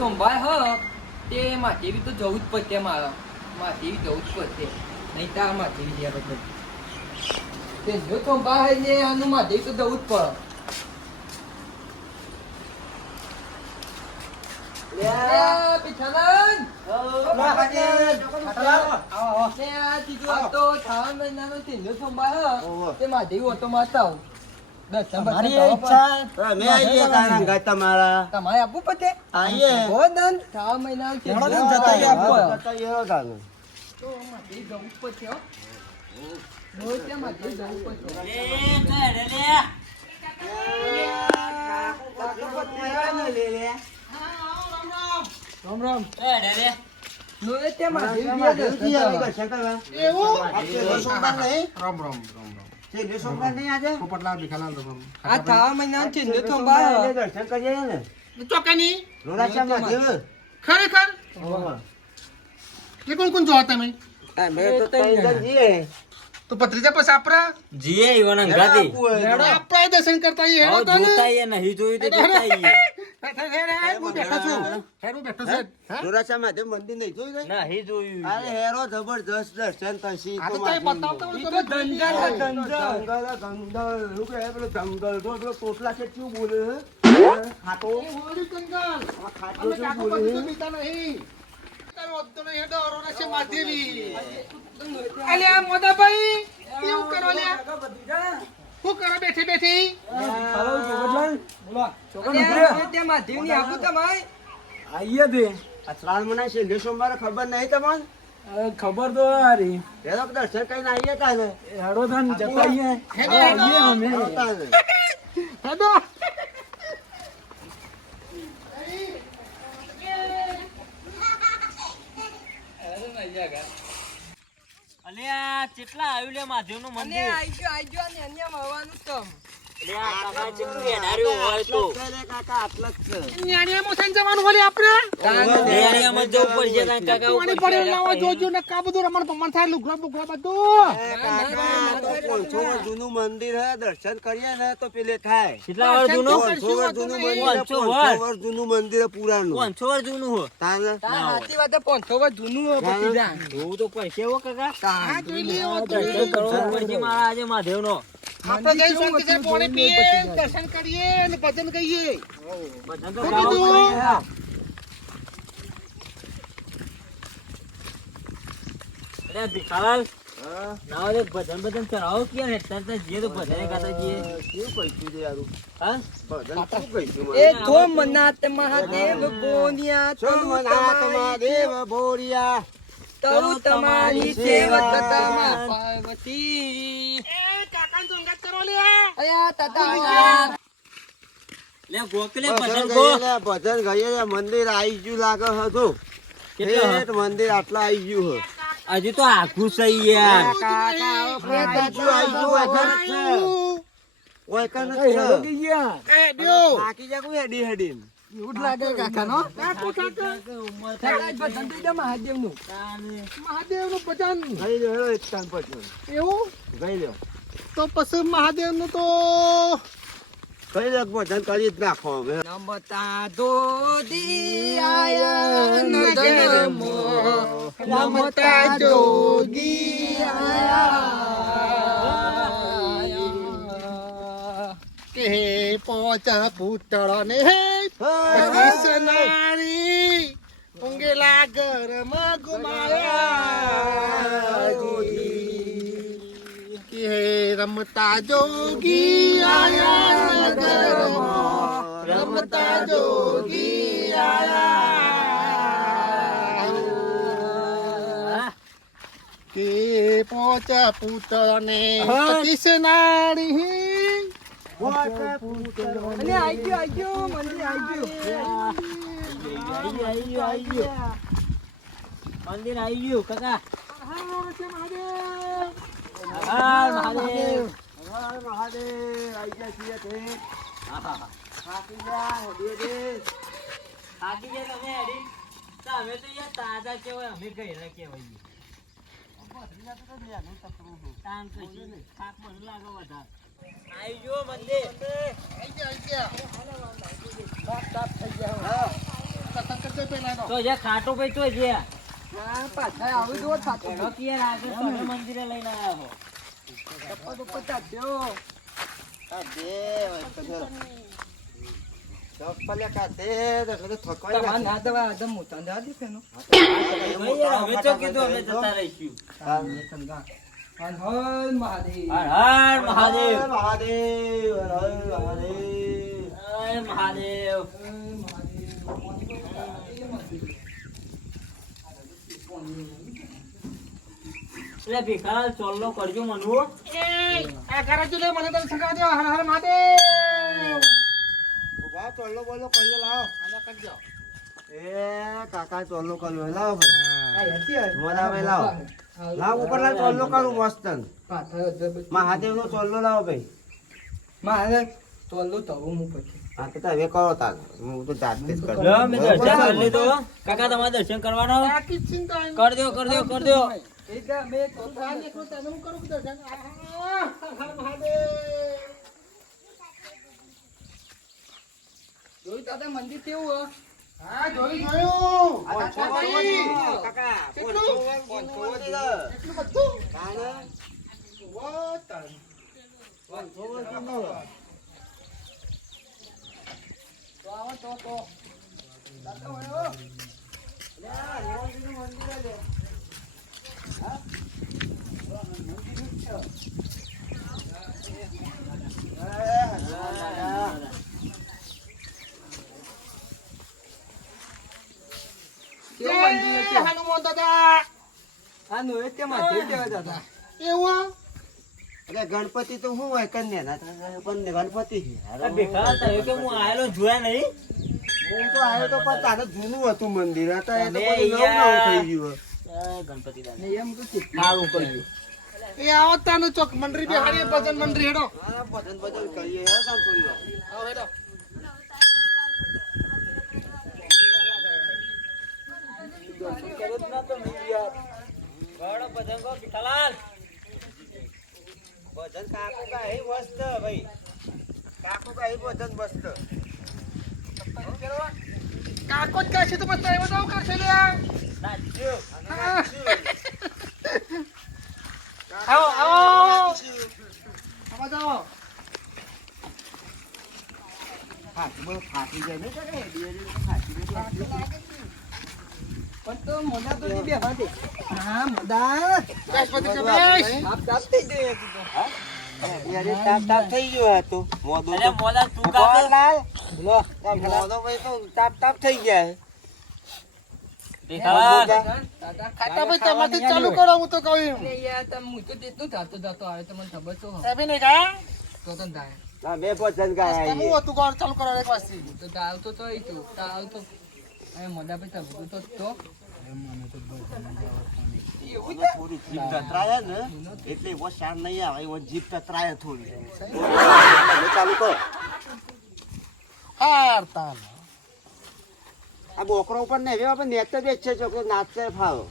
થોંભાઈ હ તે માધેવી તો જવું જ પડશે મારે. માધેવી જવું જ પડશે. નહીં તો આ માધેવી ગયા પછી તે જો થોંભાઈ ને આનું માધેવી તો જવું જ પડે. પીછાનંદ તમારે આપવું પડે. શ્રાવણ મહિનાનું જવું પડશે. રામ રામ. લોએ તે માધેવી આ થા મહિના છે ને થોંભાઈ દર્શન કરીએ ને ચોકાની રોરાચા મહાદેવ ખરેખર કોણ કોણ જોવા તમે અમે તો તઈ જઈએ તો પત્રીજા પછી આપણા જીએ ઈવન અંગાતી આપણે દર્શન કરતા આવીએ હેડો તો ને જોતાઈએ નહીં જોયું તો જોતાઈએ હું બેઠો છું હેડો બેઠો છે રોરાચા મહાદેવ મંદિર નહીં જોયું નહીં જોયું અરે હેરો જબરદસ્ત દર્શન થશે આ તો તઈ બતાવતા હોય તો જંગલ શું કહે પેલો જંગલ તો પેલો ટોટલા છે શું બોલે ખાતો એ હોળી કંગાલ ખાતો અમે શું કાકો બોલે બધું બીતા નહીં તારો વધતો નહીં હેડો રોના છે માધેવી અલ્યા મોદાભાઈ કેવું કરો લ્યા શું કરો બેઠી બેઠી ત્યાં માધેવી આપું તમારે આ શ્રાવણ મહિના છેલ્લે સોમવારે ખબર નહીં તમને ખબર તો હારી હેરો દર્શન કરીને આવીએ કાલે હેડો ધન જતાઈએ હેડો હેડો હેડો અલ્યા કેટલા આવ્યું લે મહાદેવ નું અને મંદિર આઈ ગયો ને અન્ય મળવાનું તમ. અલ્યા કાકા કેટલું હેડાર્યું હોય તો કાકા આટલા જ છે ન્યાણીયામાં થઈને જવાનું હોય આપણે દેરિયામાં જવું પડશે તાન કાકા પાણી ઉપર પડેલું ના હોય જોજો ને કા બધું રમણ પમણ થાય લુગડા બુગડા બધું કાકા તો 500 વર્ષ જૂનું મંદિર હે દર્શન કરીએ ને તો પેલે થાય કેટલા વર્ષ જૂનું 500 વર્ષ જૂનું મંદિર 500 વર્ષ જૂનું મંદિર હે પુરાણું 500 વર્ષ જૂનું હો તાને તાર સાચી વાત 500 વર્ષ જૂનું હો ભતીજા. જોવું તો પડશે હો કાકા આ જોઈ લ્યો દર્શન કરવું પડશે મારા આજે મહાદેવ નો આપણે જઈ શાંતિથી પાણી પીએ દર્શન કરીએ અને ભજન ગાઈએ બધા તો શું ગાવું કીધું? પડશે. અલ્યા ભીખાલાલ ના રે ભજન ભજન ચલાવો ક્યાં ને તરત જ જઈએ તો ભજન ગાતા જઈએ કેવું કહીશું છે યારું હા ભજન શું કહીશું એ થોમનાથ મહાદેવ બોનિયા સોમનાથ મહાદેવ ભોરિયા તરુ તમારી સેવક તમા પાર્વતી. એ કાકાને સંગાત કરો લે અયા તાતા લે ગોકલે ભજન ભજન ગો ગઈએ ને ભજન ગઈએ ને મંદિર આવી ગયું લાગે હતું કેટલા ઠેઠ મંદિર આટલા આવી ગયું હજુ તો આખું સહી યાર એ દ્યો થાકી જા કોઈ હેડી હેડી એવું જ લાગે કાકા નો. કાકો કાકા ભજન થઈ જાય મહાદેવ નું. મહાદેવનું ભજન ગઈ લો હેડો એક ટાઈમ પછી એવું ગઈ લો તો પછી મહાદેવનું તો ગઈ લો ભજન કરી જ નાખો હવે નમતા દોદી આયા નદનમો નમતા જોગી આયા કે પોચ પુતળ ને નારી ઊંઘેલા ઘરમાં ગુમાયા કે રમતા જોગી આયા નગરમાં રમતા જોગી આયા કે પોચ પુતળ ને નારી અને આઈ ગયો મંદિર આઈ ગયો. મંદિર આવી ગયું કાકા મહાદેવ હર મહાદેવ હર મહાદેવ આઈ ગયા છીએ તે થાકી જા હેડી હેડી થાકી ગયા તમે હેડી તમે તો યાર તાજા કેવાય અમે ગયેલા કેવાય તાન કશું નહીં થાક મને લાગે વધારે આવી ગયો મંદિર આઈ ગયા બાપ બાપ થઈ ગયા. કસમ કરજો પેલા એનો. તો જે ખાટો ભાઈ તો જે હા, પાછા આવી દો થાતો. ઘણો કિયાર આગળ તમે મંદિરે લઈને આવ્યા હો. ચપ્પલ બપ્પલ ચાટજો. ચપ્પલે કાઢે તો બધું થકવાઈ તમારે નાખે. ના દવા આદમ મોટા ના દે તેનો. ભાઈ યાર, અમે તો કીધું અમે જતા રહીશું. એ સમજા. હર હર મહાદેવ. હર હર મહાદેવ. હર મહાદેવ, હર હર મહાદેવ. જય મહાદેવ. એટલે ભીખાલાલ ચોલ્લો કરજો મનવો. આ કરાજો લે મને તો સંગાવા દો. હર હર મહાદેવ. ઉભા ચોલ્લો બોલો કર્યો લાવો. આના કરજો. એ કાકા ચોલ્લો કર્યો લાવો ભાઈ. આ હેતી આ. મોના ભાઈ લાવો. લાવ ઉપર લાવ ચોલ્લો કરું મસ્ત. પાછળ અધર મહાદેવ નો ચોલ્લો લાવો ભાઈ. મારે તોલો તવું હું પછી. હા તો હવે કરો તાર હું તો જાતે જ કરું. લો, મેં દર્શન કરી લીધું. કાકા તમારે દર્શન કરવાનો આખી ચિંતા એમ. કર દો કર દો કર દો. એટલે બે તો આ દેખો તને હું કરું દર્શન. હર હર મહાદેવ. જોઈ દાદા મંદિર કેવું હો? હા જોયું. આ ભાઈ. કાકા કેટલું? એટલું બધું? What the? તો આવો તો. દાદા વળો. કેવું મંદિર છે? જય હનુમાન દાદા. આ નોએ તે મહાદેવ કેવા દાદા. એવું? અરે ગણપતિ તો શું હોય કન્યા પણ ગણપતિ આ ભીખાલાલ તમે કે હું આયેલો જોયા નહીં. હું તો આવ્યો તો પણ તારે જૂનું હતું મંદિર હતા એ તો તમે બધું નવું યાર. નવું થઈ ગયું જય ગણપતિ દાદા. ને એમ તો છે. સારું કર્યું. એ આવો તાનું ચોક મંડળી બિહારી ભજન મંડળી હેડો. હા ભજન ભજન કરીએ હે કામ થોડી વાર. આવો હેડો. ગોળો ભજન ગો ભીખાલાલ. ભજન કાકુ કાંઈ મસ્ત ભાઈ કાકુ કાંઈ ભજન મસ્ત કાકો જ કહેશે તો પછી એમાં તો આવું કરશે લે આ. નાચજો. આવો આવો. આવો જાઓ. ફાટી જાય ને કાકા, હેડી ફાટી જાય. પણ તો મોઢા તો નહીં બેહવા દે. હા મોઢા. ગણપતિ કે બેસ. આપ દાબ થઈ જાય કીધું. હેડી તાપ તાપ થઈ ગયો હતો મોદો અરે મોદા તું કાપે. ગોળલાલ, લો મોદો ભાઈ તો તાપ તાપ થઈ ગયા ભીખાલાલ. દાદા ખાતા ભાઈ તમારથી જ ચાલુ કરો હું તો કહું એમ. ને યાર તમે હું તો જેટલું થાતો જાતો આવે તમને ખબર છો હો. સાહેબ નહીં કા? તો તને થાય. હા બે ભજન ગાયા તમે હું હતું ગોળ ચાલુ કરો એક વાસથી. તો દાવ તો તોય તું દાવ તો એ મોઢા પર તબલું તો એવું છે? થોડી જીભ તતરાય ને એટલે એવો શાન નહીં આવે એવો જીભ તતરાય થોડી તમે ચાલુ કરો હાર તાલ. આ બોકરો ઉપર ને હવે આપણે નેચર બેચ છે જો કે નાચે ફાવો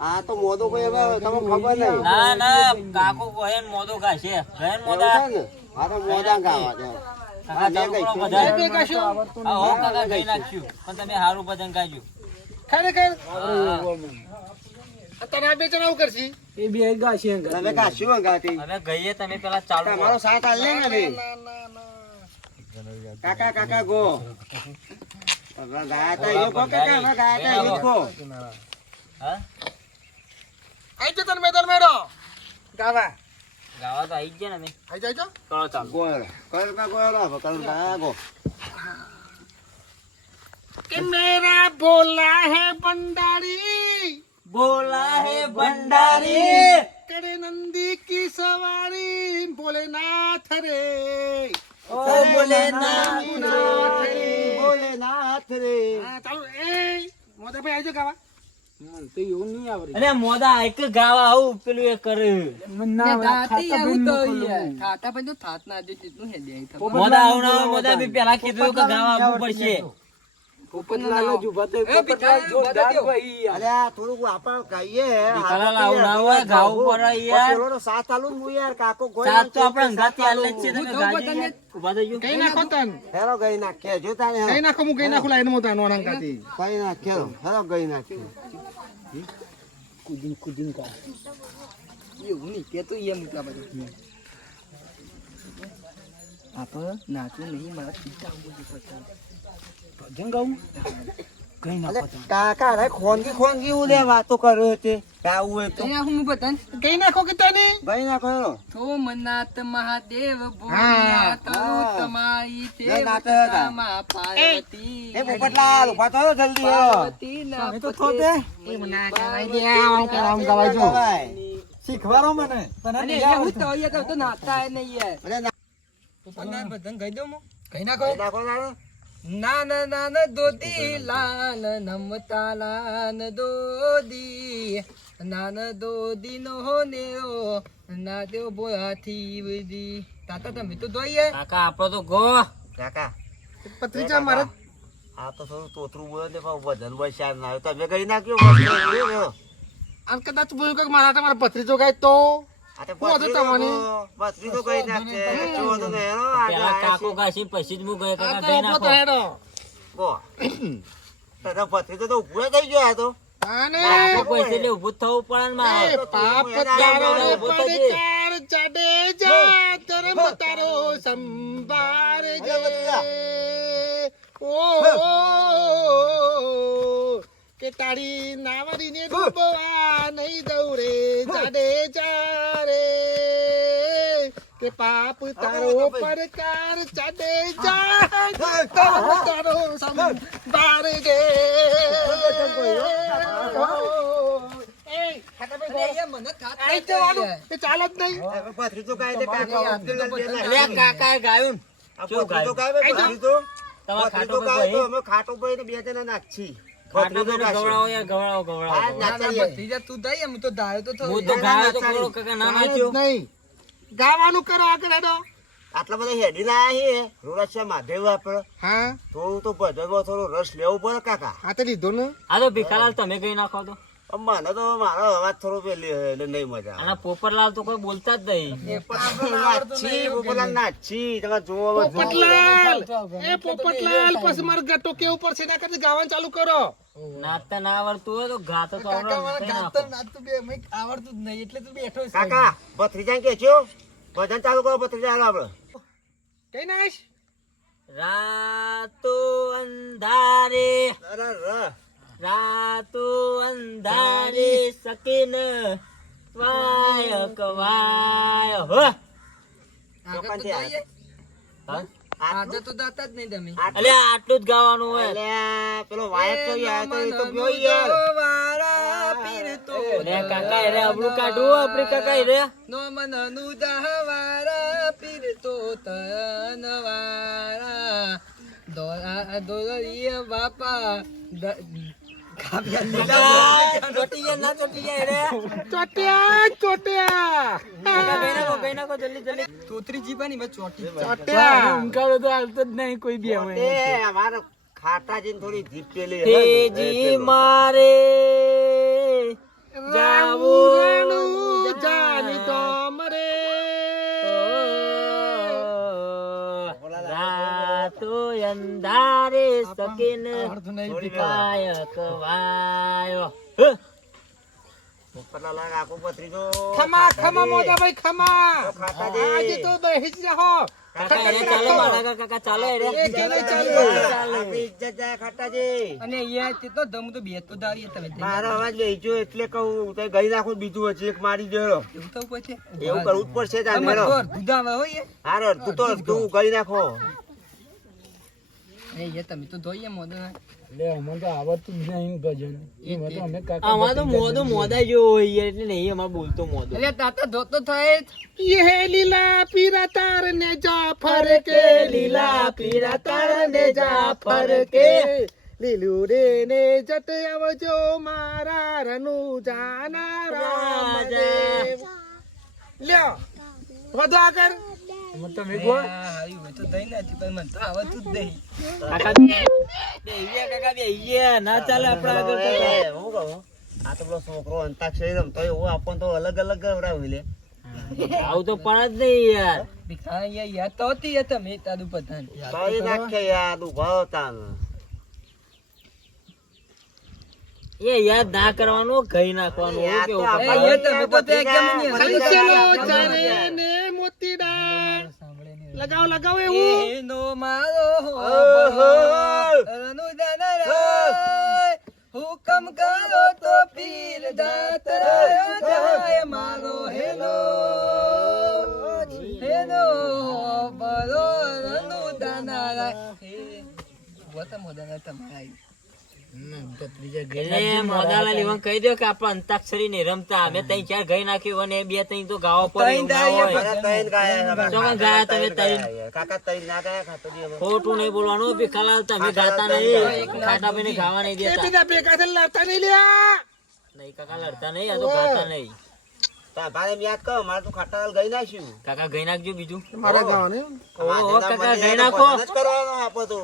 આ તો મોદો કોઈ હવે તમને ખબર નહીં ના ના કાકો કોહેન મોદો ગાશે. ગહેન મોદા. એવું છે ને? આ તો મોદા ગાવા દે કાકા ચાલુ કરો સાહેબ ભજન. એ કશું? આ હો કાકા ગઈ નાખ્યું. પણ તમે સારું ભજન ગાજો. ખરેખર અત્યારે આ બે જણ આવું કરશે. એ બે ગાશે તમે કાશ્યું અંગાતી હવે ગઈએ તમે પેલા ચાલુ કરો. તમારો સાથ આલે ને હવે ના ના ના. કાકા કાકા ગો હવે ગાયા તા એ ગો કાકા હવે ગાયા તા એ ગો હા આઈ જો તને મેદાન મેળો ગાવા. ગાવા તો આવી જ ગયા ને અમે. આઈ જાય કરો ચાલુ. ગો કલ કા ગો રો કલ કા ગો कि मेरा बोला है भंडारी બોલા હે ભંડારી. करे नंदी की सवारी भोलेनाथ रे. ઓ ભોલેનાથ. ભોલેનાથ રે હા ચાલો એ મોદા ભાઈ આવજો ગાવા. મને તો એવું નહીં આવડે. અરે મોદા એક ગાવા આવું પેલું એ કરે. મને ના આવડે. દાતી ખાતા એવું તો ભાઈ યાર. મોકલવું. ખાતા પછી તો થાત ના દે જેટલું હે દે ખબર. મોદા આવના મોદા બી પેલા કીધું કે ગાવા આવવું પડશે. પોપટલાલ જ ઊભા તો એ પોપટલાલ ભીખાલાલ જોરદાર બધા ભાઈ યાર. અરે આ થોડુંક આપણે કહીએ ભીખાલાલ આવડાવવા ઘાવ ઉપર યાર. પેલો સાથ આલું ને હું યાર કાકો ગોઈ સાત તો નાખે, આપણે અંગાથી સાથ આલે આલું. જ છે. તમે હું તો ગાડી બધાને- ઊભા થઈ જાઓ. કઈ નાખો તન હેરો ગઈ નાખે જો તારે હેરો. કઈ નાખો હું કઈ નાખું લાઈન માં તાનો અનંકાથી કઈ નાખે હેરો ગઈ નાખે કુદીન કા એવું નહીં કે તો એમ એટલા બધું આપણે નાચવું નહીં મારા પિતા ભજન ગાવું કઈ ના અલે પતા કાકા રે ખોનગી હું લે વાતો કર્યો છે ગાવું હોય તો કઈ નાખું હું બધાને કઈ નાખો કે તને ગઈ નાખો હેરો. સોમનાથ મહાદેવ હા. ભોળિયા તરુ તમારી જય તે નાથ હતા. વખતમાં પાર્વતી એ પોપટલાલ ઉભા થયો જલ્દી હેરો. પાર્વતીના તો પતે થોતે ભાઈ. શીખવાડો મને અને અહીંયા હું તો અહીંયા તો નાચતા હે નહીં યાર અરે ના- પોપટલાલ બધાને કહી દઉં હું કઈ નાખો ગઈ નાખો તારે. નાન નાન દોદી લાન નમતા લાન દોદી નાન દોદી નો નેઓ ના દેવ બોયાથી વધી તાતા તમે તો દોઈએ કાકા આપણો તો ગો. કાકા પત્રીજા મારે આ તો થોડું તોતરું બોલે ને પણ વજન વૈશાલ ના આવ્યું. તમે ગઈ નાખ્યો મસ્ત રહ્યો. અને કદાચ બોલ્યું કે મારા તમારા ભત્રીજો ગાય તો આ તો હું હતો તમને. બત્રી તો ગઈ નાખશે. જો તો ને હેરો, આ પેલા તો કાકો આયા ગાસી પછી જ હું ગયો. આ કાકા તો કઈ ઉભો નાખો. તો હેડો બો. તારા ભત્રી તો ઊભો થઈ ગયો આ તો. આને કાકો પૈસે એટલે ઊભું જ થવું પડે ને મારે. એ પાપ તારો ને પડકાર જાડેજા ધર્મ તારો સંભાર જે કે તારી નાવરી ને ડૂબવા નહીં દઉં રે જાડેજા રે કે પાપ તારો પડકાર જાડેજા ધર્મ તારો સંભાર જે મને થાત આઈ જવાનું એ ચાલે જ નહીં હવે ભત્રી તો ગાય તે કાકા આપણે તો બે એટલે આ કાકાએ ગાયું ને. આ કેવું ભત્રી તો ગાયું? ગાય, ભત્રી તો તમારે ભત્રી ખાટો તો ગાય ભાઈ તો અમે ખાટો ભાઈ ને બે જણા નાખી. ખાટો ભત્રી તો ભાઈને ગાશે. ગવડાવો યાર, ગવડાવો, આ ગવડાવો. નાચારીએ. ભત્રીજા તું દઈ એમ તો ધારે તો થયું હું તો ના, ના, ગાયો તો ચાલી. ખરો કાકા ના ચાલે જ નાચ્યો. નહીં ગાવાનું કરો આગળ હેડો આટલા બધા હેડી ના આયા છે રોડાસિયા મહાદેવ આપણે હા થોડું તો ભજનમાં થોડો રસ લેવો પડે કાકા. આ તો લીધો ને આ તો ભીખાલાલ તમે કઈ નાખો તો. મને તો મારો અવાજ થોડો પેલી એટલે નહીં મજા આવે. અને પોપટલાલ તો કોઈ બોલતા જ નહીં. નાચી, પોપટલાલ નાચી. તમે જોવો હવે જોવો. પોપટલાલ એ પોપટલાલ પછી મારે ગટો કેવું પડશે એના કરતા ગાવાનું ચાલુ કરો નાચતા ના આવડતું હોય તો ગાતો તો આવડે. કઈ નાખો. આવડતું જ નહીં એટલે તું બેઠો છે. કાકા ભત્રીજાને કહેજો ભજન ચાલુ કરો. ભત્રીજા હાલો આપણે. કઈ નાખ રાતો અંધારે અરે ર. રાતો અંધારે સકીન વાય કવાય હો. આગળ તો દઈએ. હા? આજે તો દાતા જ નહીં તમે અલ્યા આટલું જ ગાવાનું હોય. અલ્યા, પેલો વાયક તો યાર તો એ તો મન ગયો યાર. વારા પીર તો અલ્યા કાકા એરે અબડું કાઢવું આપણે કાકા એરે. નો મન વારા પીર તો તનવારા દોરિયા બાપા ચોટી ગયા ના ચોટી ગયા એરે. ચોટ્યા ચોટ્યા કાકા કઈ નાખો જલ્દી જલ્દી. તોતરી જીબાની બસ ચોટી ચોટ્યા ઉંકાળો તો હાલતો જ નહીં કોઈ બી હવે એ અમારે ખાટાજીને થોડી જીભ પેલી તેજી મારે જાવું જાની તો મરે રાતો અંધારે સકીન વાય કવાય હ. પોપટલાલ આખો ભત્રીજો ખમા ખમા મોજાભાઈ ખમા ખાટાજી. આજે તો બેહી જ રહો કાકા એરે ચાલો મારા કાકા ચાલો એરે. આપણી ઇજ્જત જાય ખાટાજી. અને અહીંયા તે તો દમ તો બે તો દારીએ તમે મારો અવાજ લેજો એટલે કહું તો ગઈ નાખો બીજું હજી એક મારી દેરો. એવું થવું પડશે એવું કરવું જ પડશે તારે તમારે મેળો. ઘર દુધાવા હોય હારો અડધું તો અડધું ગઈ નાખો. એ તમે તો ધોઈએ મોદો એટલે અમને તો આવડતું જ નહીં ભજન એમાં તો અમે કાકા આમાં તો મોદો મોદા જેવો હોય યાર, એટલે નહીં અમારે બોલતો મોદો. એટલે તાતા ધોતો થાય જ. ये लीला पीरा तार ने जाफर के लीला पीरा तार ने जाफर के લીલુ રે ને જટ આવજો મારા રનુ જાના રામ દેવ લ્યો વધો આગળ તમે કહો હારી હોય તો દઈ નથી પણ મને તો આવતું જ નહીં. કાકા બેહી કાકા બેહી ના ચાલે આપણા આગળ કાકા. હું કહું આ તો પેલો છોકરો અંતાક્ષરી રમતો હોય, એવું આપણને તો અલગ અલગ ગવડાવી લે. આવું તો પણ જ નહીં યાર. ભીખા યાદ તો હતી યાર તમે તારું બધાને. કઈ નાખે યાદ ઉભા તાન. એ યાદ ના કરવાનું કઈ નાખવાનું યાદ તો કેવું આપણે એ તમે તો તે કેમ નહીં કંચલો ચારે ને મોતીડાળ. લગાવો લગાવો એવું. એનો મારો રનુદાન હુકમ કરો તો પીર દાત જાય મારો હેલો હેલો બરો રનુદાન તમારા એટલે મોદાલા લીવન કહી દો કે આપણે અંતાક્ષરી નહીં રમતા. અમે ત્રણ ચાર ગઈ નાખ્યું અને બે ત્રણ તો ગાવા પર ત્રણ દાયા બધા તૈન ગાયા. તો કઈ ગાયા તમે ત્રણ? કાકા તૈન ના ગાયા ખાતો દી અમે. ખોટું નહીં બોલવાનું ભીખાલાલ, તમે ગાતા નહીં, ખાટા ભાઈને ગાવા નહીં એ દેતા. બીજા ભેગા થઈને લડતા નહીં લ્યા. નહીં કાકા લડતા નહીં, આ તો ગાતા નહીં. તાર ભાઈ એમ યાદ કરો, મારે તો ખાટાલ ગઈ નાખ્યું. કાકા ગઈ નાખજો બીજું. મારા ગાવાને ઓહો કાકા ગઈ નાખો. જ કરવાનો આપો તો.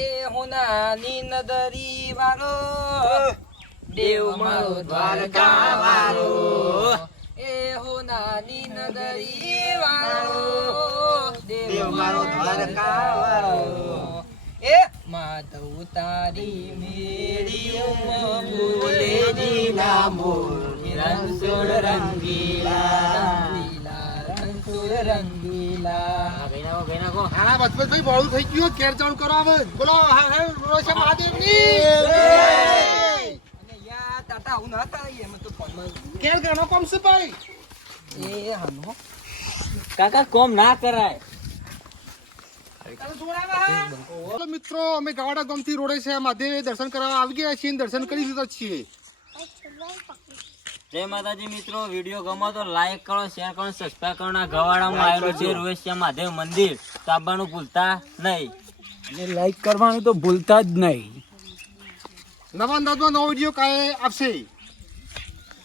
એ હોનાની નદરી વાળો દેવ મારો દ્વારકા વાળો એ હોનાની નદરી વાળો દેવ મારો દ્વારકા વાળો એ માધવ તારી મેરી બોલે જીલા મોર રંગસોડ રંગીલા રંગસોડ રંગીલા. ગઈ નાખો ગઈ નાખો. હા બચપતભાઈ બહુ થઈ ગયું કેર ચાણ કરો આવે બોલો રોશા મહાદેવની અને યા તાતા હું ના તારી એમ તો ફોનમાં કેર ગાનો કોમ છે ભાઈ એ હાનો કાકા કોમ ના કરાય. બોલો મિત્રો અમે ગાવાડા ગામથી રોડે છે મહાદેવ દર્શન કરવા આવી ગયા છીએ દર્શન કરી લીધા છીએ જય માતાજી મિત્રો, વિડીયો ગમો તો લાઈક કરો, શેર કરો, સબસ્ક્રાઇબ કરો. ના ગવાડામાં આવેલું છે રોએશિયા મહાદેવ મંદિર, તો આવવાનું ભૂલતા નહીં. અને લાઈક કરવાનું તો ભૂલતા જ નહીં. નવા અંદાજમાં નવો વિડીયો કાંઈ આપશે.